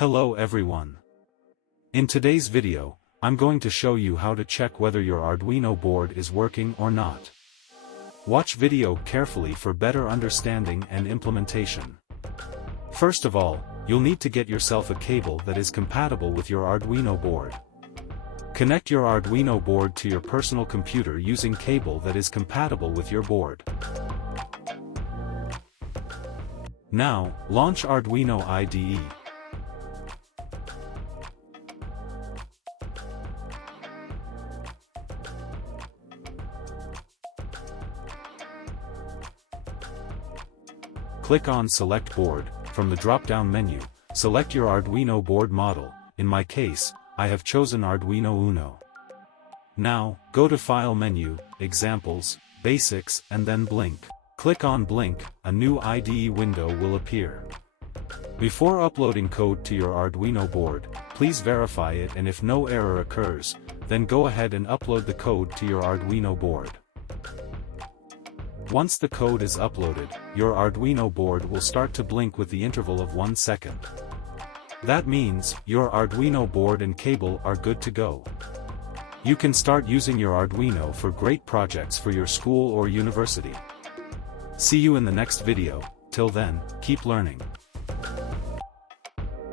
Hello everyone. In today's video, I'm going to show you how to check whether your Arduino board is working or not. Watch video carefully for better understanding and implementation. First of all, you'll need to get yourself a cable that is compatible with your Arduino board. Connect your Arduino board to your personal computer using cable that is compatible with your board. Now, launch Arduino IDE. Click on Select Board. From the drop-down menu, select your Arduino board model. In my case, I have chosen Arduino Uno. Now, go to File menu, Examples, Basics, and then Blink. Click on Blink, a new IDE window will appear. Before uploading code to your Arduino board, please verify it, and if no error occurs, then go ahead and upload the code to your Arduino board. Once the code is uploaded, your Arduino board will start to blink with the interval of 1 second. That means, your Arduino board and cable are good to go. You can start using your Arduino for great projects for your school or university. See you in the next video. Till then, keep learning.